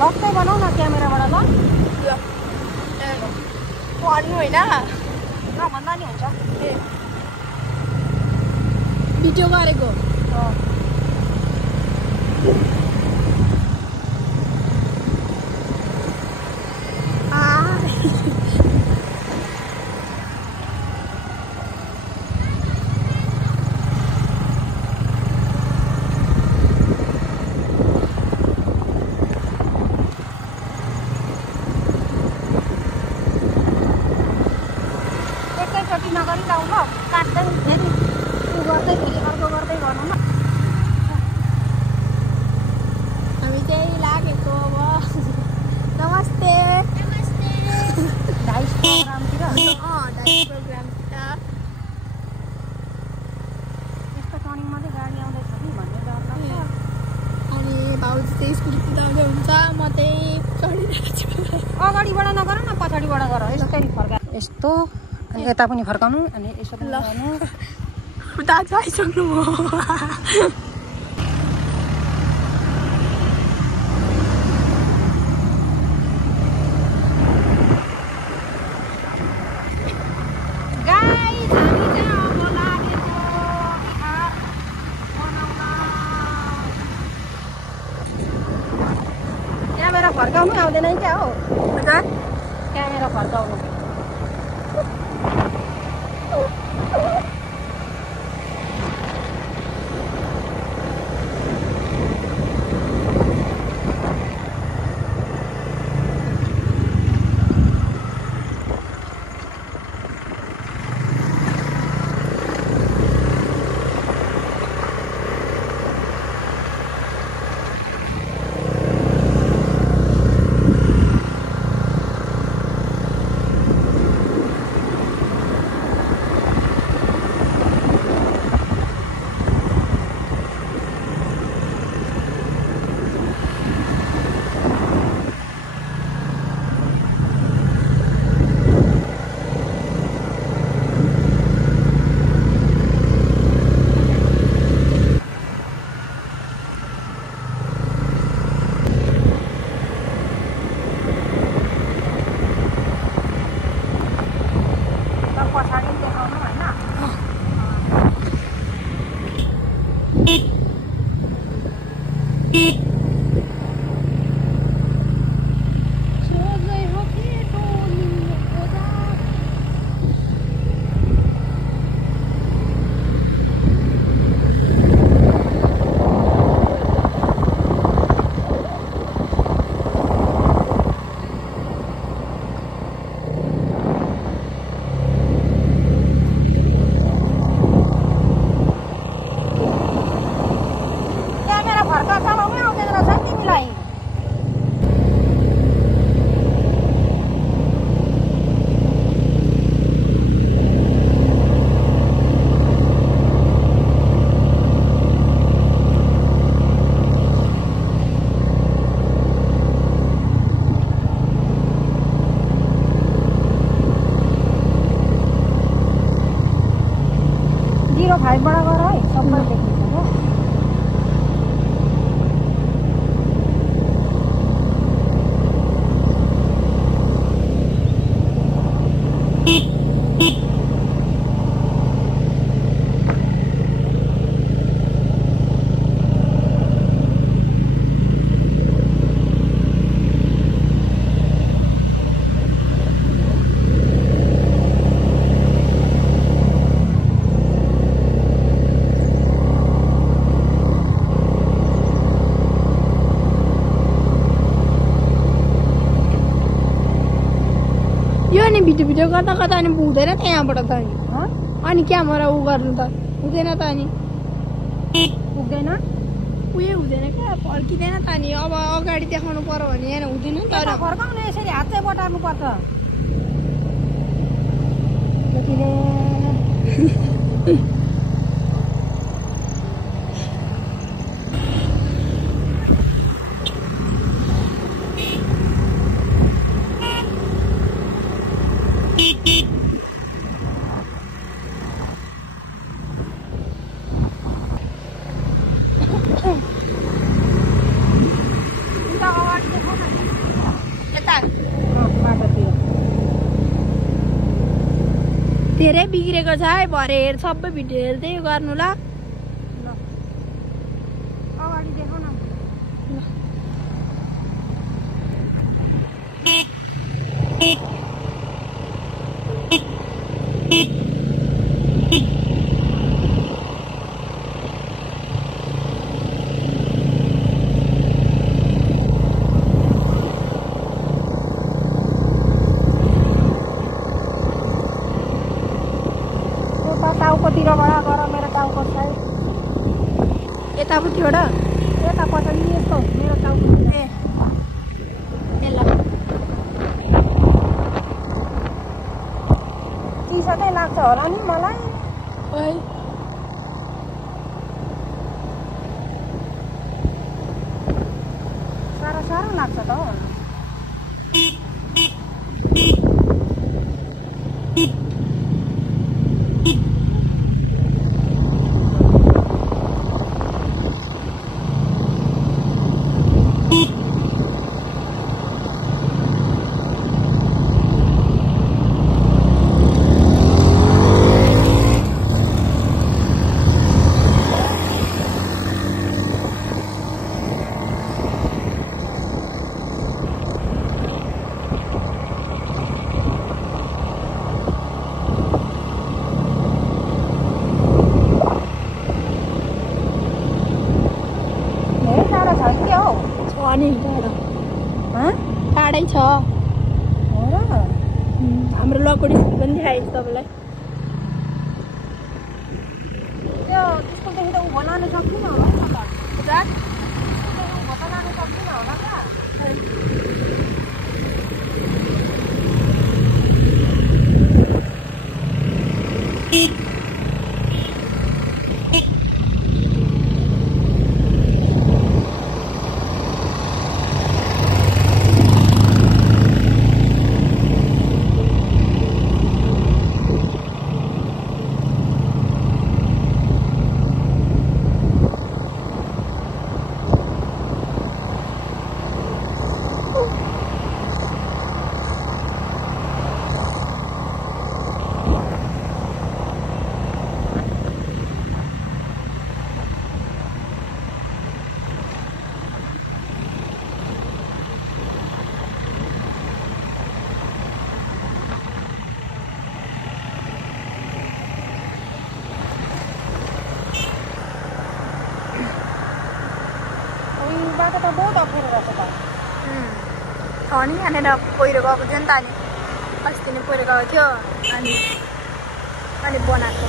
लक्कै बनाऊ न क्यामेराबाट ल पढ्नु होइन नभन्दा नि हुन्छ ए भिडियो गरेको एकैचोटि नगरिलाऊ ल काट्दै फेरि उ गर्दै फेरि अर्को गर्दै गर्नु न हामी चाहिँ लागेको अब नमस्ते डाइस प्रोग्रामतिर डाइस प्रोग्रामतिर यस्तो टर्निङमा चाहिँ गाडी आउँदैछ कि भन्ने डर लाग्छ अनि भाउजू चाहिँ स्कुटी कुदाउँदै हुन्छ म चाहिँ चढिरहेको छु अगाडिबाट नगर न पछाडिबाट गर यस्तै फर्का यस्तो यता पनि फर्काउनु अनि यसो पनि गर्नु दाजु आइसक्नु गाइस हामी चाहिँ अब लागेको बिहार बनाउन क्यामेरा फर्काउनु आउँदैन क्या हो क्यामेरा फर्काउनु पछाडि देखाउनु होइन फर्का चलाउनै आउँदैन रहेछ तिमीलाई जीरो 5 बाट गर है सबै देखिन्छ भिडियो गर्दा गर्दा अनि हुँदैन त यहाँबाट त अनि क्यामेरा उ गर्नु त हुँदैन त अनि पुग्दैन उयो हुँदैन क्या फर्किँदैन त अनि अब अगाडि देखाउनु पर्यो भने यहाँ हुँदैन नि त फर्काउने यसरी हात चाहिँ बटार्नु पर्छ धेरै बिग्रेको छ है भरे हेर सबै भिडियो हेर्दै गर्नु ल अगाडि देखाउ न टाउकोतिरबाट गर मेरो टाउको साइड यतापट्टिबाट यता पछाडि यस्तो मेरो टाउको ए ल चिसोकै लाग्छ होला नि मलाई ओइ साह्रो साह्रो लाग्छ त अनि टाढो टाढै छ हाम्रो लकोडी स्कुल पनि देखाएछु तपाईँलाई त्यो स्कुलदेखि त उँभो लानु सक्दिनँ होला नि त उँभो त लानु सक्दिनँ होला त बाटो त बहुत अप्ठ्यारो रहेछ त नि यहाँनिर पहिरो गएको थियो नि त अनि अस्ति नै पहिरो गएको थियो अनि बनाएको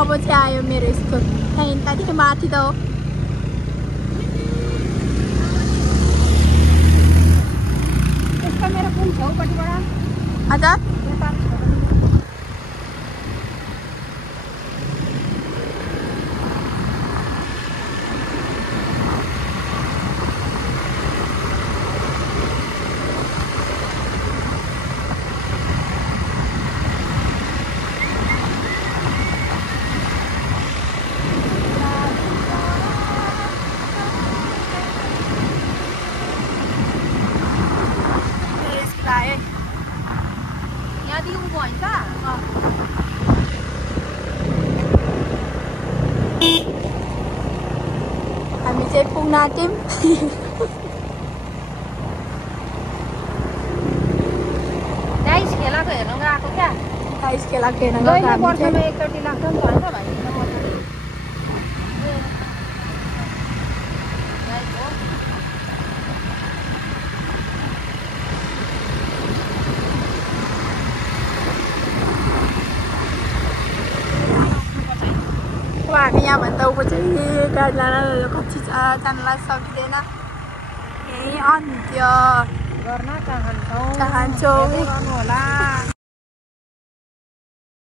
अब चाहिँ आयो मेरो स्कुल त्यहाँदेखि माथि त हो त्यसको मेरो कुन छेउपट्टिबाट हजुर यहाँदेखि उँभो होइन हामी चाहिँ पुग्न आँट्यौँ डाइस खेलाको हेर्नु गएको क्या आइस खेला खेल्न जहिले गएको वर्षमा एकचोटि लाग्छ नि त होइन भाइ हामी यहाँभन्दा उँभो चाहिँ गाडी लान कति जानलाई सकिँदैन यही अन्त्य गर्न चाहन्छौँ चाहन्छौँ गर्नु होला